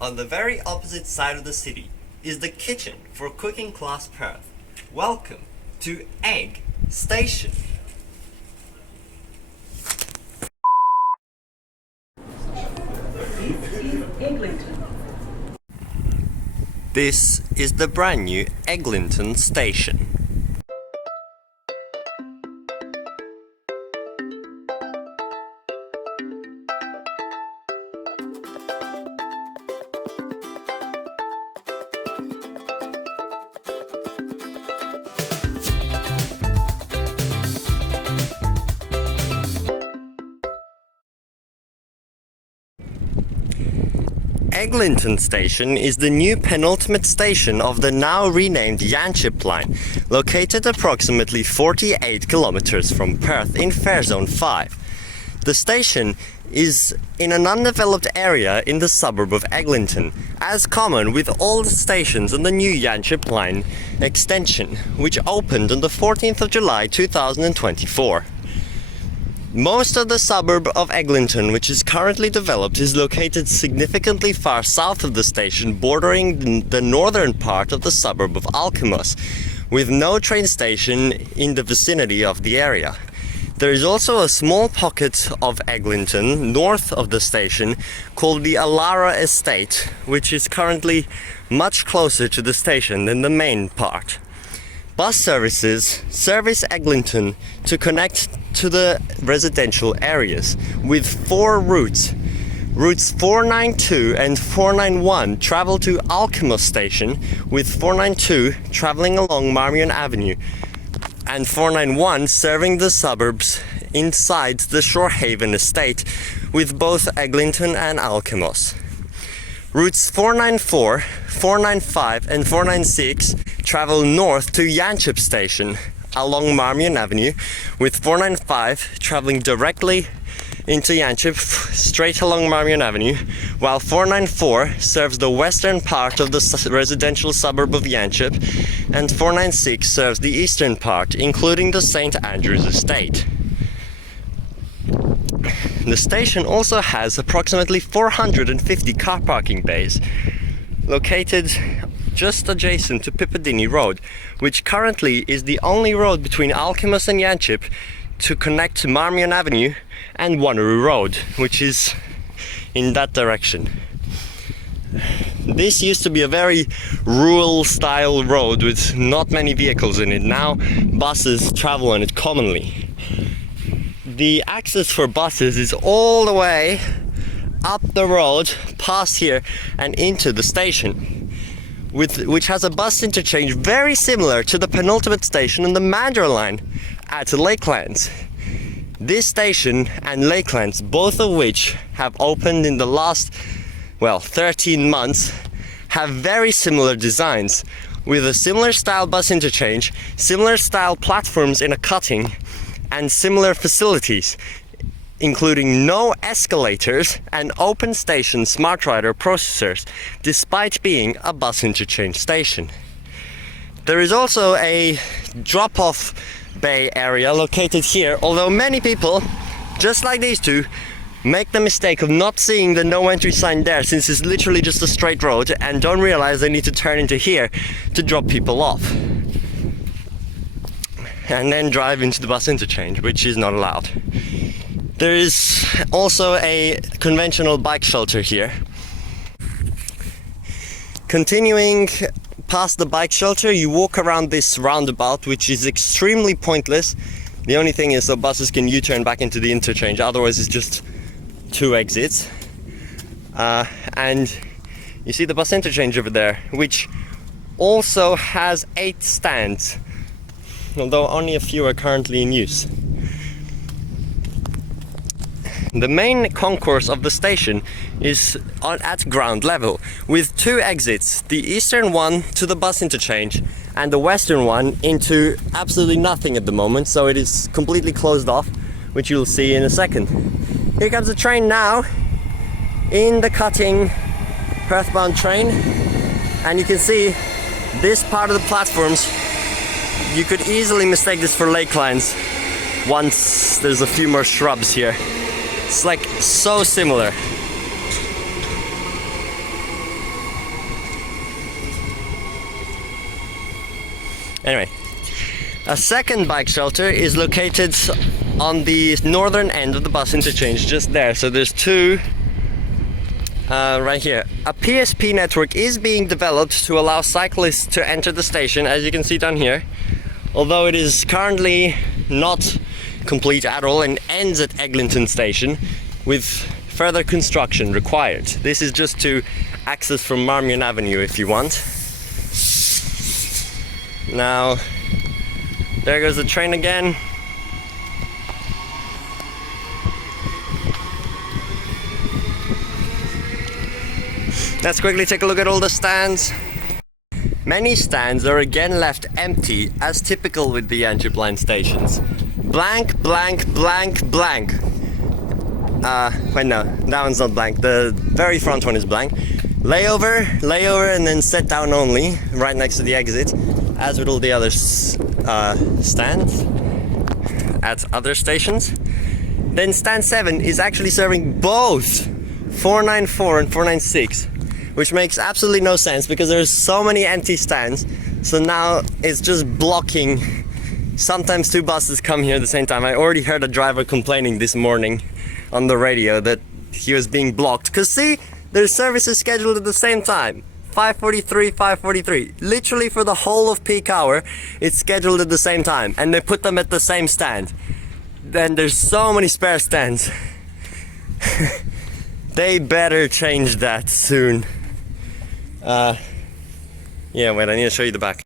On the very opposite side of the city is the kitchen for cooking class Perth. Welcome to Egg Station. Eglinton. This is the brand new Eglinton Station. Eglinton Station is the new penultimate station of the now renamed Yanchep Line, located approximately 48 kilometers from Perth in Fare Zone 5. The station is in an undeveloped area in the suburb of Eglinton, as common with all the stations on the new Yanchep Line Extension, which opened on the 14th of July 2024. Most of the suburb of Eglinton, which is currently developed, is located significantly far south of the station, bordering the northern part of the suburb of Alkimos, with no train station in the vicinity of the area. There is also a small pocket of Eglinton north of the station called the Alara Estate, which is currently much closer to the station than the main part. Bus services service Eglinton to connect to the residential areas with 4 routes. Routes 492 and 491 travel to Alkimos Station, with 492 traveling along Marmion Avenue and 491 serving the suburbs inside the Shorehaven Estate, with both Eglinton and Alkimos. Routes 494, 495 and 496 travel north to Yanchep Station along Marmion Avenue, with 495 traveling directly into Yanchep straight along Marmion Avenue, while 494 serves the western part of the residential suburb of Yanchep, and 496 serves the eastern part, including the St. Andrews Estate. The station also has approximately 450 car parking bays, located just adjacent to Piccadilly Road, which currently is the only road between Alkimos and Yanchep to connect to Marmion Avenue and Wanneroo Road, which is in that direction. This used to be a very rural style road with not many vehicles in it. Now buses travel on it commonly. The access for buses is all the way up the road, past here and into the station, which has a bus interchange very similar to the penultimate station on the Mandurah line at Lakelands. This station and Lakelands, both of which have opened in the last 13 months, have very similar designs, with a similar style bus interchange, similar style platforms in a cutting, and similar facilities, including no escalators and open station smart rider processors, despite being a bus interchange station. There is also a drop-off bay area located here, although many people, just like these two, make the mistake of not seeing the no entry sign there, since it's literally just a straight road, and don't realize they need to turn into here to drop people off and then drive into the bus interchange, which is not allowed. There is also a conventional bike shelter here. Continuing past the bike shelter, you walk around this roundabout, which is extremely pointless. The only thing is, so buses can U-turn back into the interchange, otherwise it's just 2 exits. And you see the bus interchange over there, which also has 8 stands, although only a few are currently in use. The main concourse of the station is at ground level, with 2 exits, the eastern one to the bus interchange and the western one into absolutely nothing at the moment, so it is completely closed off, which you'll see in a second. Here comes the train now, in the cutting Perth-bound train, and you can see this part of the platforms. You could easily mistake this for Lakelines once there's a few more shrubs here. It's like so similar. Anyway, a second bike shelter is located on the northern end of the bus interchange, just there. So there's two right here. A PSP network is being developed to allow cyclists to enter the station, as you can see down here, although it is currently not complete at all and ends at Eglinton Station, with further construction required. This is just to access from Marmion Avenue if you want. Now, there goes the train again. Let's quickly take a look at all the stands. Many stands are again left empty, as typical with the Yanchep Line stations. Blank, blank, blank, blank. Wait, no, that one's not blank. The very front one is blank. Layover, layover, and then set down only, right next to the exit, as with all the other stands at other stations. Then stand 7 is actually serving both 494 and 496, which makes absolutely no sense because there's so many empty stands. So now it's just blocking. Sometimes two buses come here at the same time. I already heard a driver complaining this morning on the radio that he was being blocked. Because see, there's services scheduled at the same time. 5:43, 5:43. Literally for the whole of peak hour, it's scheduled at the same time. And they put them at the same stand. Then there's so many spare stands. They better change that soon. Yeah, wait, I need to show you the back.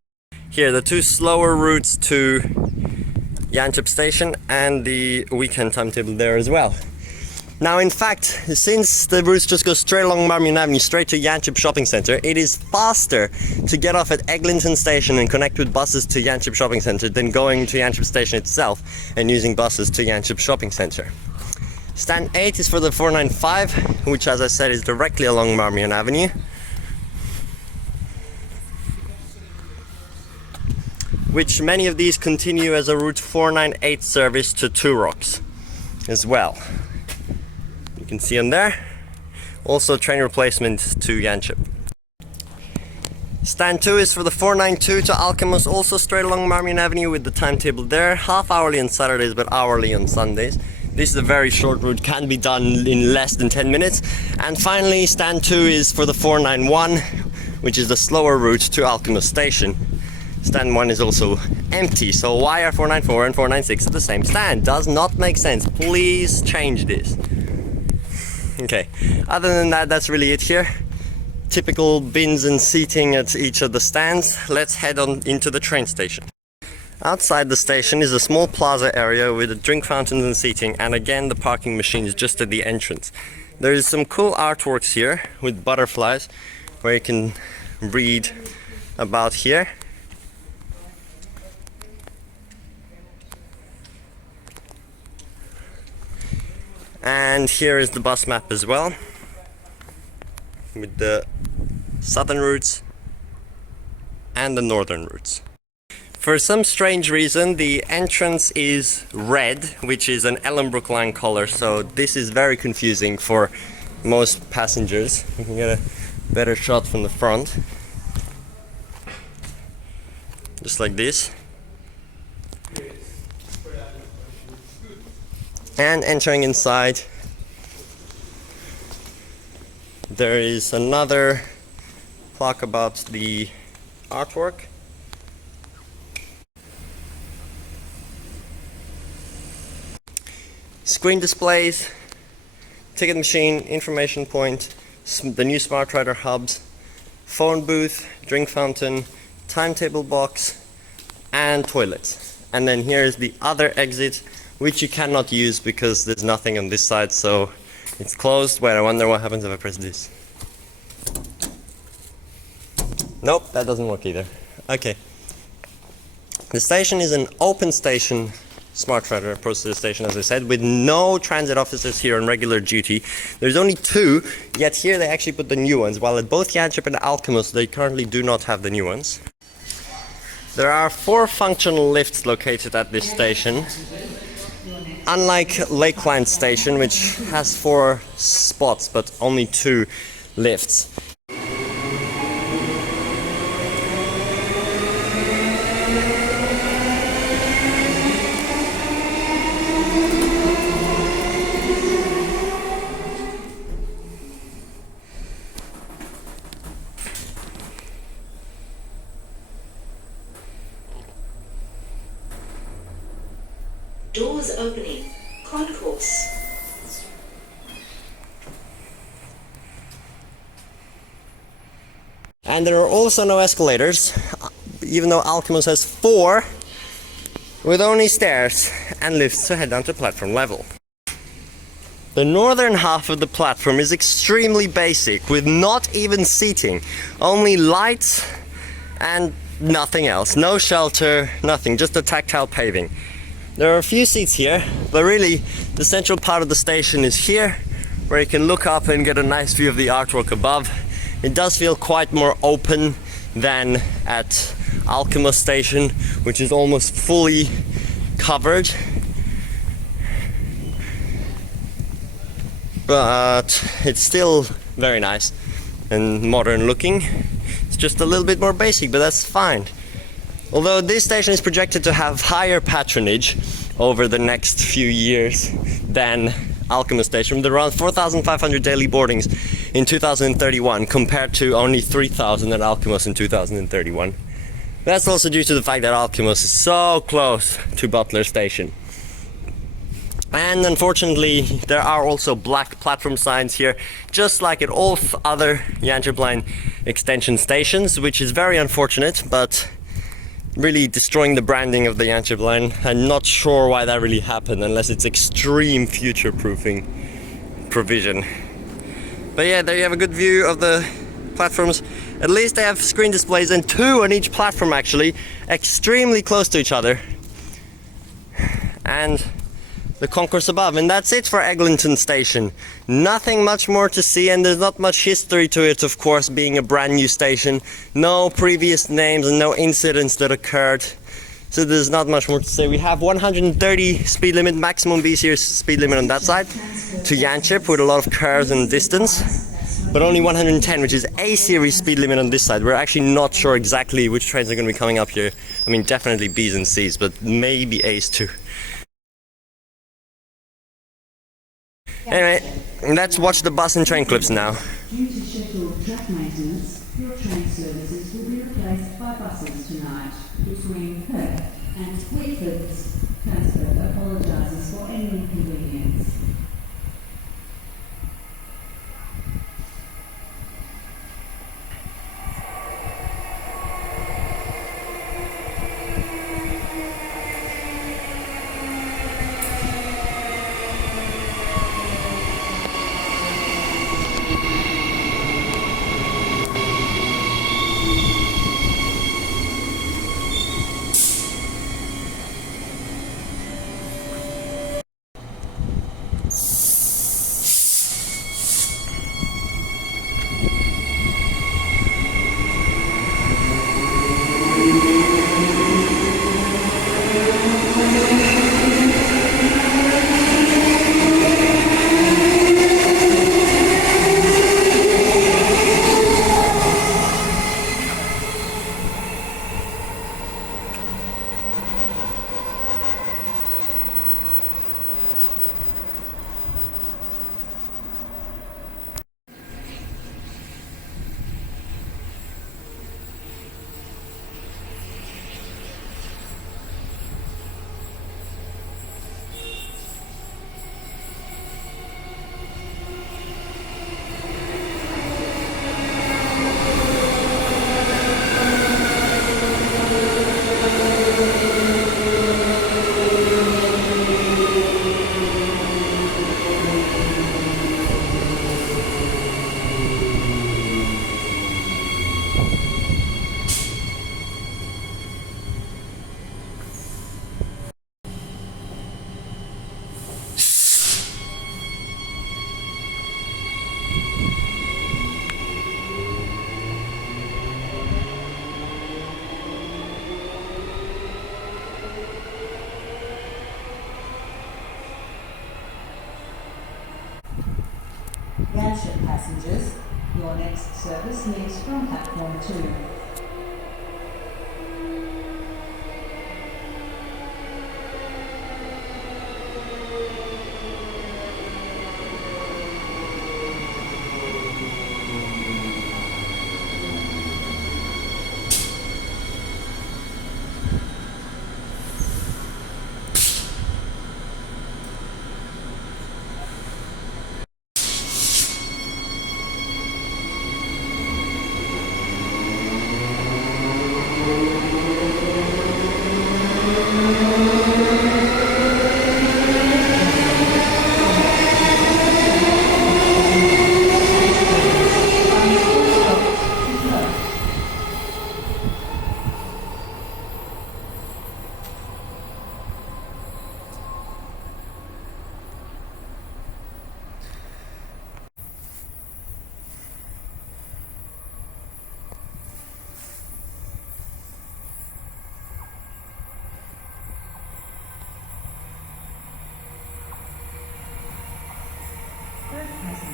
Here, the two slower routes to Yanchep Station and the weekend timetable there as well. Now, in fact, since the routes just go straight along Marmion Avenue, straight to Yanchep Shopping Centre, it is faster to get off at Eglinton Station and connect with buses to Yanchep Shopping Centre than going to Yanchep Station itself and using buses to Yanchep Shopping Centre. Stand 8 is for the 495, which, as I said, is directly along Marmion Avenue. Which many of these continue as a Route 498 service to Two Rocks as well. You can see on there. Also train replacement to Yanchep. Stand 2 is for the 492 to Alchemist, also straight along Marmion Avenue with the timetable there. Half hourly on Saturdays but hourly on Sundays. This is a very short route, can be done in less than 10 minutes. And finally, stand 2 is for the 491, which is the slower route to Alchemist Station. Stand 1 is also empty, so why are 494 and 496 at the same stand? Does not make sense. Please change this. Okay, other than that, that's really it here. Typical bins and seating at each of the stands. Let's head on into the train station. Outside the station is a small plaza area with a drink fountains and seating, and again the parking machines just at the entrance. There is some cool artworks here with butterflies where you can read about here. And here is the bus map as well, with the southern routes and the northern routes. For some strange reason, the entrance is red, which is an Ellenbrook line color, so this is very confusing for most passengers. You can get a better shot from the front. Just like this. And entering inside, there is another plaque about the artwork. Screen displays, ticket machine, information point, the new Smart Rider hubs, phone booth, drink fountain, timetable box, and toilets. And then here is the other exit, which you cannot use because there's nothing on this side, so it's closed. Wait, I wonder what happens if I press this. Nope, that doesn't work either. Okay. The station is an open station, Smart Rider approach to the station, as I said, with no transit officers here on regular duty. There's only 2, yet here they actually put the new ones, while at both Yanchep and Alchemist they currently do not have the new ones. There are 4 functional lifts located at this station. Unlike Lakeland Station, which has 4 spots but only 2 lifts. Doors opening. Concourse. And there are also no escalators, even though Alchemist has 4, with only stairs and lifts to head down to platform level. The northern half of the platform is extremely basic, with not even seating, only lights and nothing else. No shelter, nothing, just a tactile paving. There are a few seats here, but really the central part of the station is here, where you can look up and get a nice view of the artwork above. It does feel quite more open than at Alchemist Station, which is almost fully covered. But it's still very nice and modern looking. It's just a little bit more basic, but that's fine. Although this station is projected to have higher patronage over the next few years than Alchemist Station, with around 4,500 daily boardings in 2031 compared to only 3,000 at Alchemist in 2031. That's also due to the fact that Alchemist is so close to Butler Station. And unfortunately, there are also black platform signs here, just like at all other Yanchep Line Extension stations, which is very unfortunate, but really destroying the branding of the Yanchep Line. I'm not sure why that really happened, unless it's extreme future-proofing provision. But yeah, there you have a good view of the platforms. At least they have screen displays, and 2 on each platform actually, extremely close to each other. And the concourse above, and that's it for Eglinton Station. Nothing much more to see, and there's not much history to it, of course, being a brand new station. No previous names and no incidents that occurred, so there's not much more to say. We have 130 speed limit, maximum B-series speed limit on that side to Yanchep, with a lot of curves and distance, but only 110, which is A-series speed limit on this side. We're actually not sure exactly which trains are going to be coming up here. I mean, definitely B's and C's, but maybe A's too. Anyway, let's watch the bus and train clips now. Due to scheduled track maintenance, your train services will be replaced by buses tonight between Perth and Whitford. Transport apologises for any inconvenience. Yanchep passengers, your next service leaves from platform 2.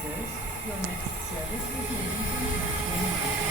passengers, your next service is leaving from platform 1.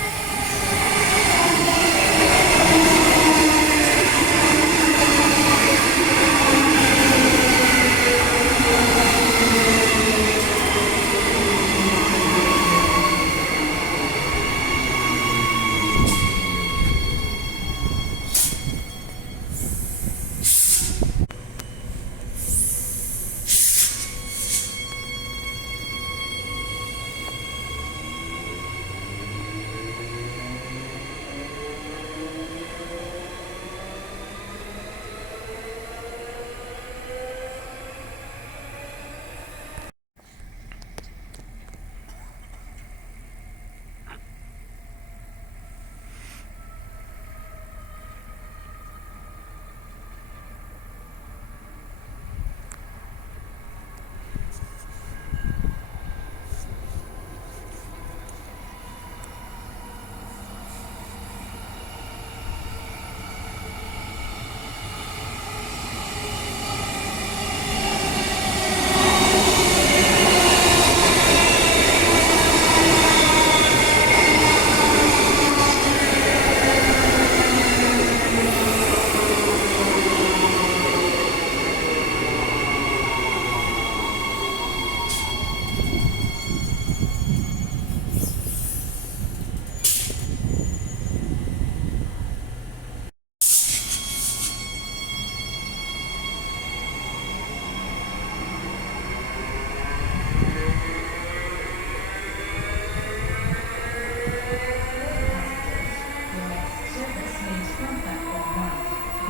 Your next service leaves from platform 1.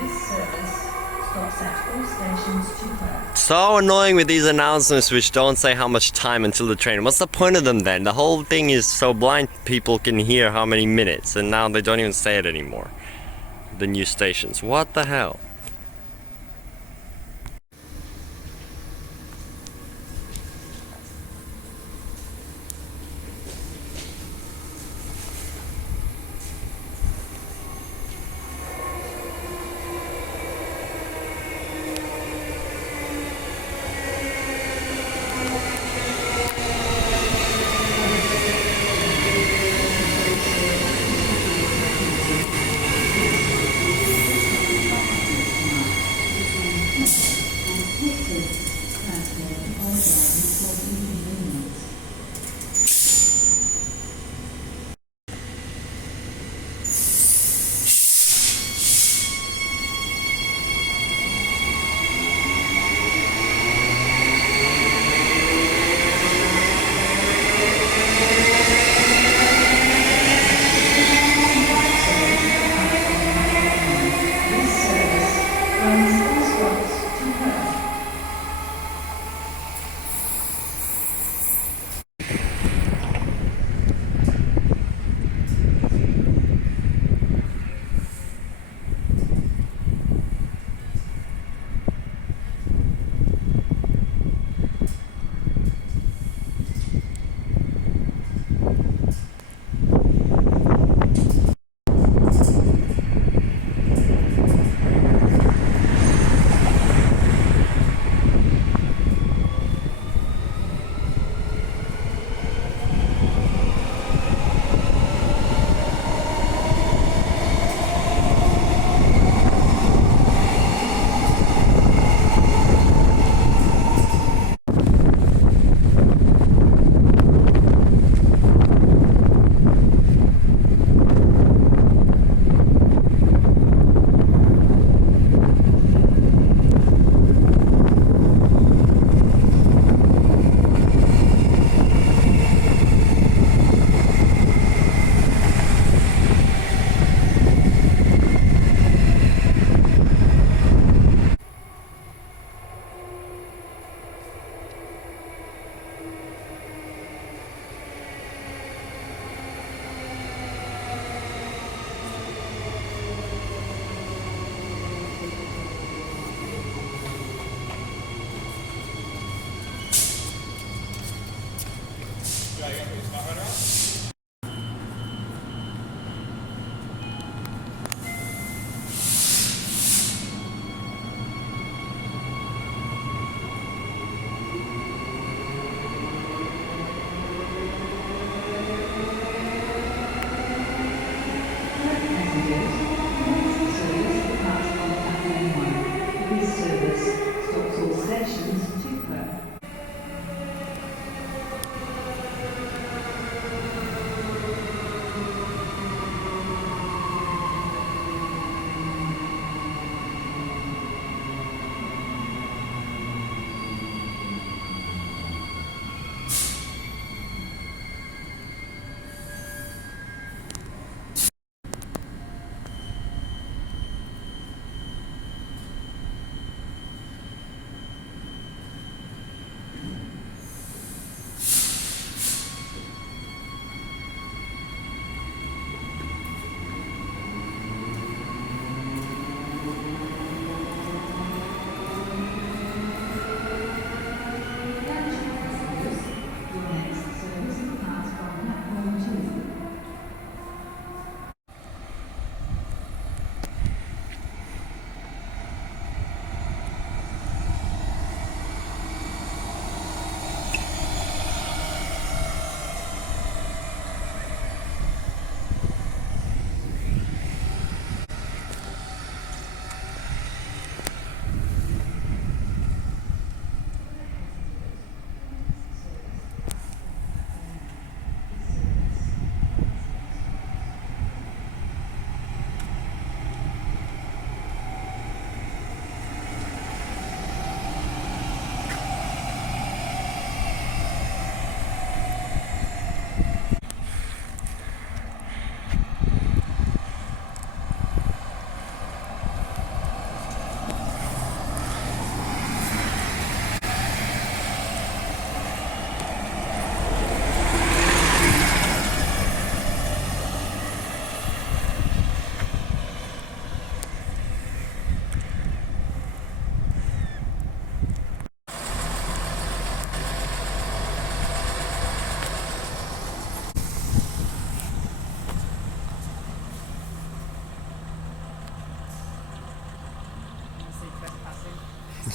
This service stops at all stations to Perth. So annoying with these announcements which don't say how much time until the train. What's the point of them then? The whole thing is so blind people can hear how many minutes, and now they don't even say it anymore. The new stations. What the hell? Next service departs from platform 1. This service stops all stations to Perth.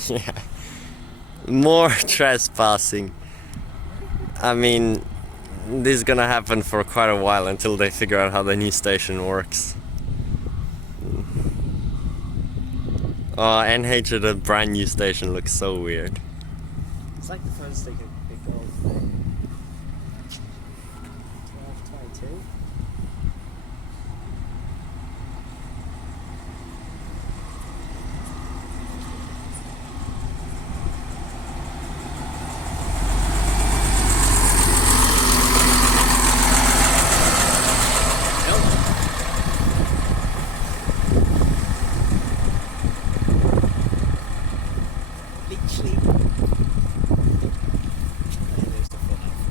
Yeah. More trespassing. I mean, this is gonna happen for quite a while until they figure out how the new station works. Oh, NH at a brand new station looks so weird. It's like the first thing a big goal. 12:22. Literally. There's the front half.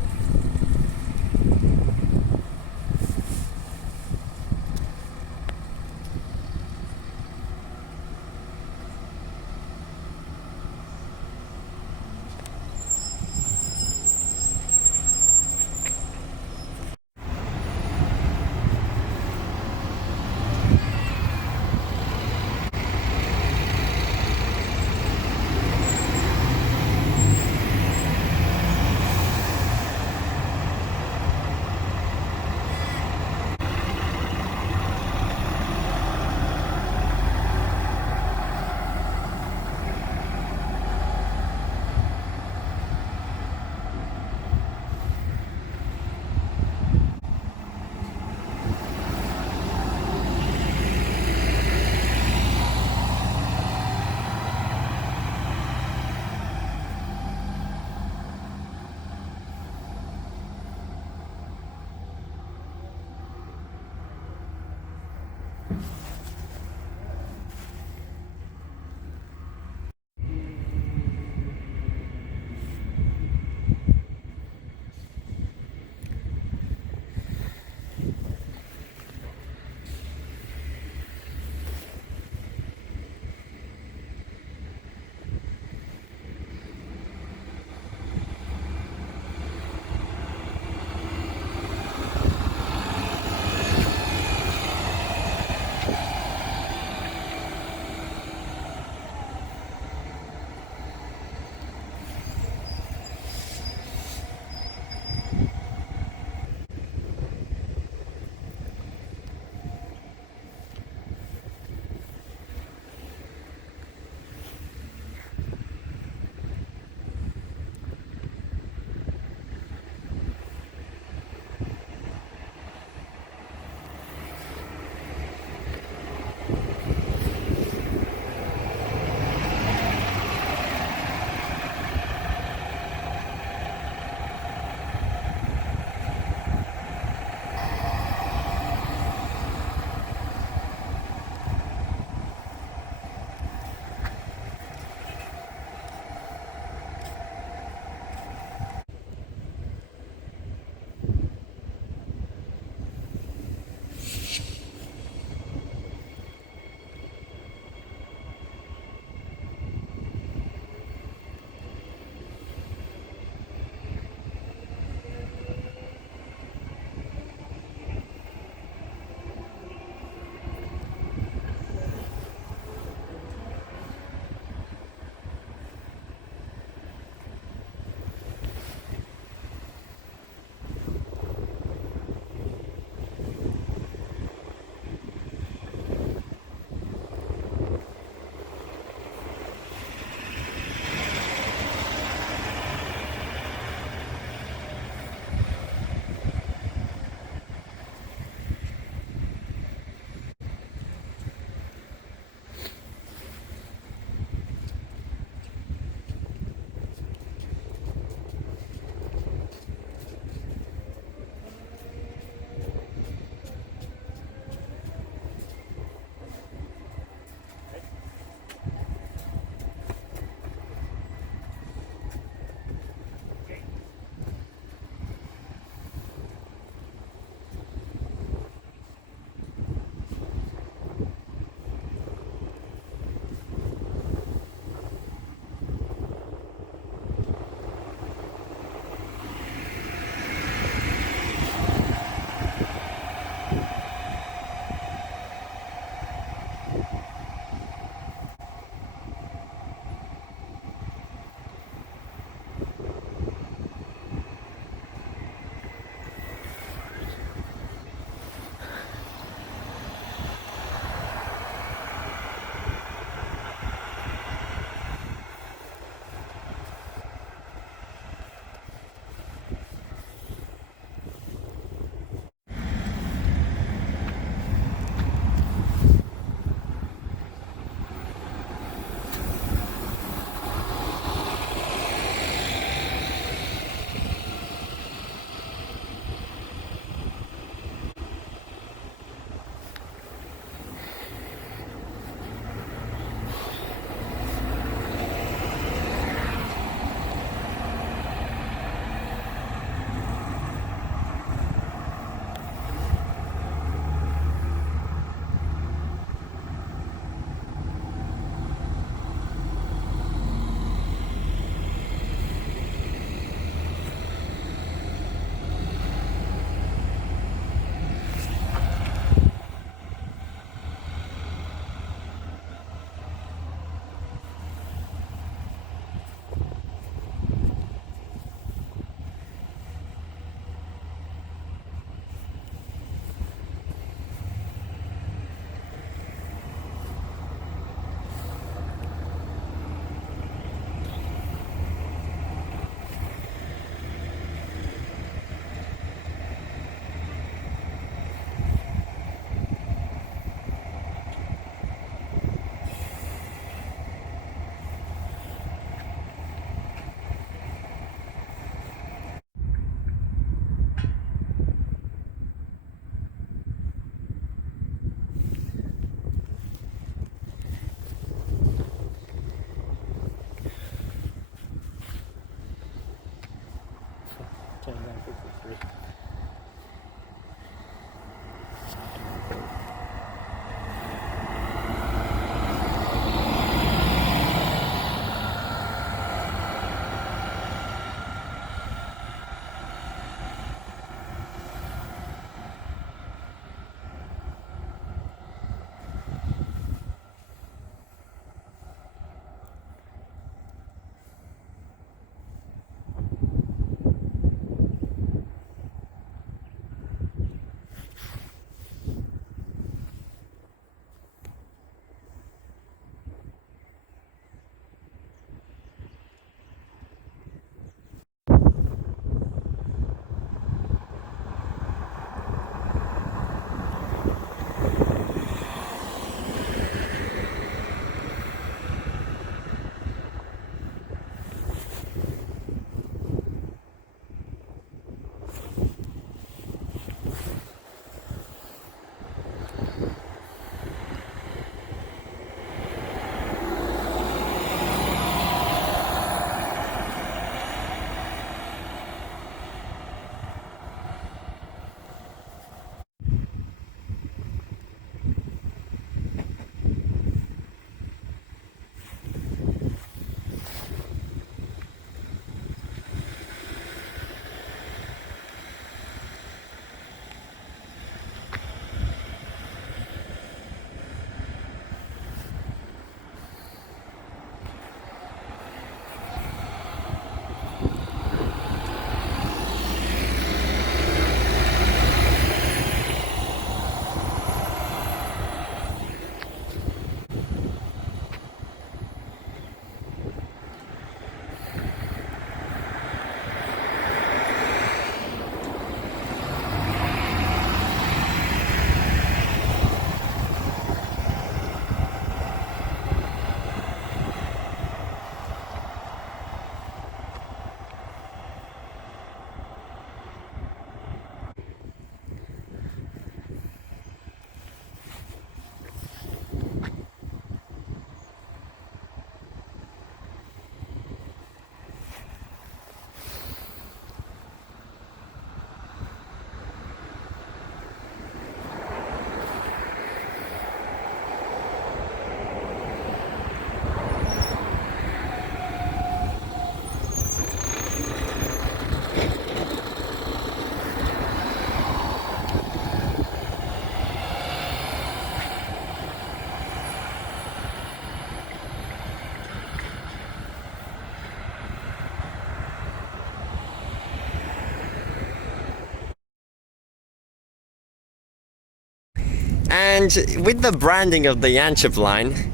And with the branding of the Yanchep line,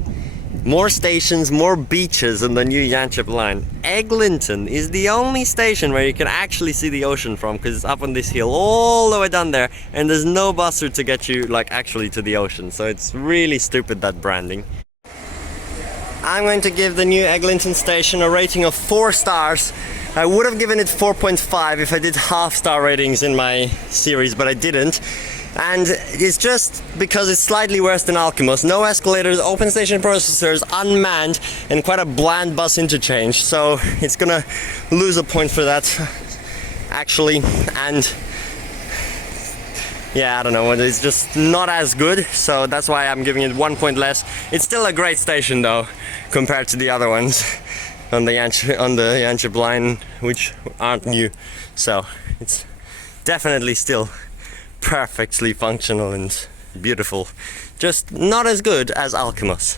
more stations, more beaches on the new Yanchep line, Eglinton is the only station where you can actually see the ocean from, because it's up on this hill all the way down there, and there's no bus route to get you like actually to the ocean. So it's really stupid, that branding. I'm going to give the new Eglinton Station a rating of 4 stars. I would have given it 4.5 if I did half-star ratings in my series, but I didn't. And it's just because it's slightly worse than Alkimos. No escalators, open station processors, unmanned, and quite a bland bus interchange. So it's gonna lose a point for that, actually. And yeah, I don't know, it's just not as good, so that's why I'm giving it 1 point less. It's still a great station though, compared to the other ones on the Yanchep line, which aren't new. So it's definitely still perfectly functional and beautiful, just not as good as Alkimos.